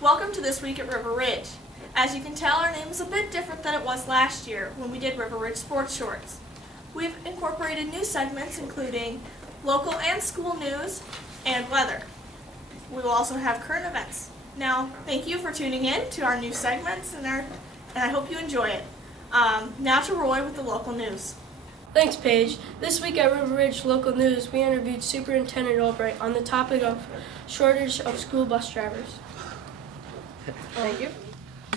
Welcome to This Week at River Ridge. As you can tell, our name is a bit different than it was last year when we did River Ridge Sports Shorts. We've incorporated new segments including local and school news and weather. We will also have current events. Now, thank you for tuning in to our new segments and I hope you enjoy it. Now to Roy with the local news. Thanks, Paige. This week at River Ridge Local News, we interviewed Superintendent Albright on the topic of shortage of school bus drivers. Thank you.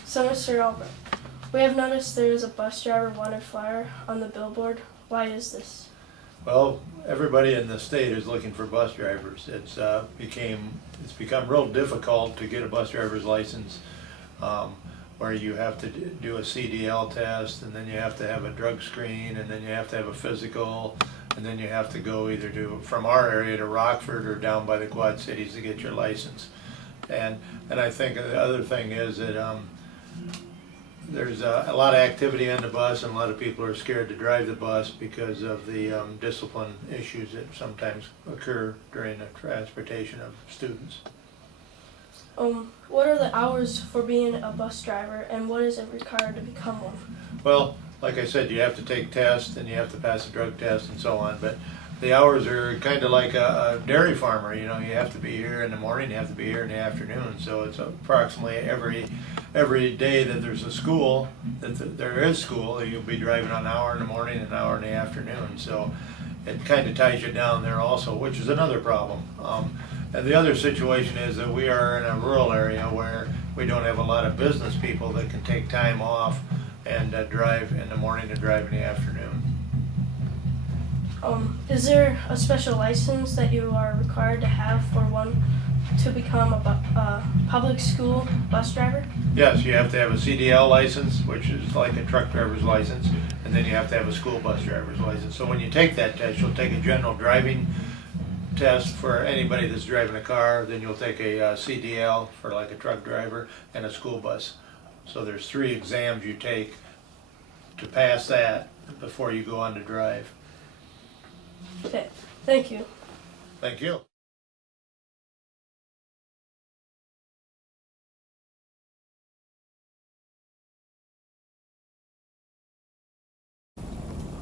So, Mr. Albright, we have noticed there is a bus driver wanted flyer on the billboard. Why is this? Well, everybody in the state is looking for bus drivers. It's become real difficult to get a bus driver's license, where you have to do a CDL test, and then you have to have a drug screen, and then you have to have a physical, and then you have to go either from our area to Rockford or down by the Quad Cities to get your license. And I think the other thing is that there's a lot of activity on the bus, and a lot of people are scared to drive the bus because of the discipline issues that sometimes occur during the transportation of students. What are the hours for being a bus driver, and what is it required to become one? Well, like I said, you have to take tests, and you have to pass a drug test and so on, but the hours are kind of like a dairy farmer. You know, you have to be here in the morning, you have to be here in the afternoon, so it's approximately every day that there's a school, there is school, you'll be driving an hour in the morning and an hour in the afternoon, so it kind of ties you down there also, which is another problem. And the other situation is that we are in a rural area where we don't have a lot of business people that can take time off and drive in the morning and drive in the afternoon. Is there a special license that you are required to have for one to become a public school bus driver? Yes, you have to have a CDL license, which is like a truck driver's license, and then you have to have a school bus driver's license. So when you take that test, you'll take a general driving test for anybody that's driving a car, then you'll take a CDL for like a truck driver and a school bus. So there's 3 exams you take to pass that before you go on to drive. Okay, thank you. Thank you.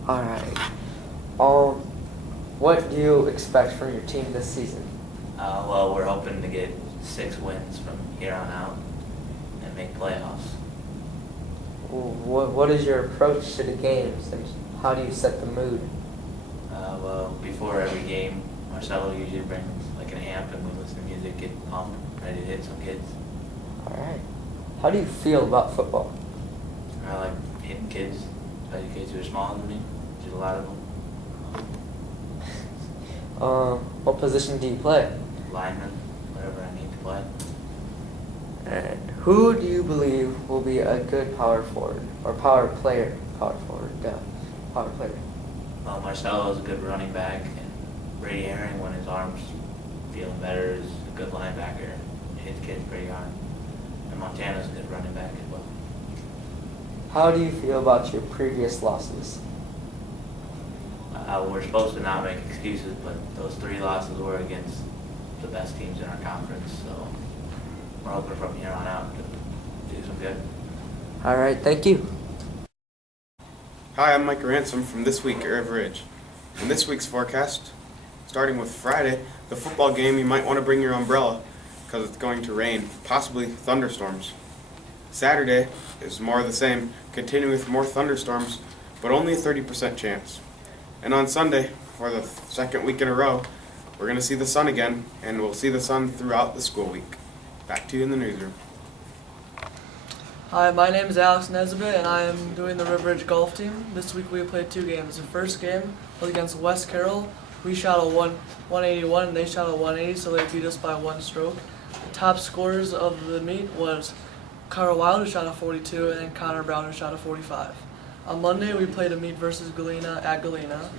All right. What do you expect from your team this season? Well, we're hoping to get 6 wins from here on out and make playoffs. What is your approach to the games, and how do you set the mood? Well, before every game, Marcelo usually brings like an amp and we listen to music, get pumped, ready to hit some kids. All right. How do you feel about football? I like hitting kids, especially kids who are smaller than me, which is a lot of them. What position do you play? Linemen, whatever I need to play. And who do you believe will be a good power forward or power player? Power player. Well, Marcelo is a good running back, and Brady Herring, when his arm's feeling better, is a good linebacker. Hits kids pretty hard. And Montana's a good running back as well. How do you feel about your previous losses? We're supposed to not make excuses, but those 3 losses were against the best teams in our conference, so we're hoping from here on out to do some good. All right, thank you. Hi, I'm Mike Ransom from This Week at River Ridge. In this week's forecast, starting with Friday, the football game, you might want to bring your umbrella because it's going to rain, possibly thunderstorms. Saturday is more of the same, continuing with more thunderstorms, but only a 30% chance. And on Sunday, for the 2nd week in a row, we're going to see the sun again, and we'll see the sun throughout the school week. Back to you in the newsroom. Hi, my name is Alex Nesbitt, and I am doing the River Ridge golf team. This week we played 2 games. The first game was against West Carroll. We shot a 181 and they shot a 180, so they beat us by 1 stroke. The top scorers of the meet was Carl Wild, who shot a 42, and Connor Brown, who shot a 45. On Monday we played a meet versus Galena at Galena.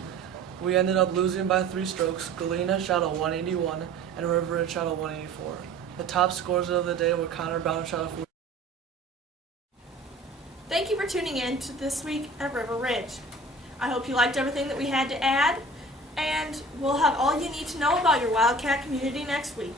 We ended up losing by 3 strokes. Galena shot a 181 and River Ridge shot a 184. The top scorers of the day were Connor Brown, who shot a 40. Thank you for tuning in to This Week at River Ridge. I hope you liked everything that we had to add, and we'll have all you need to know about your Wildcat community next week.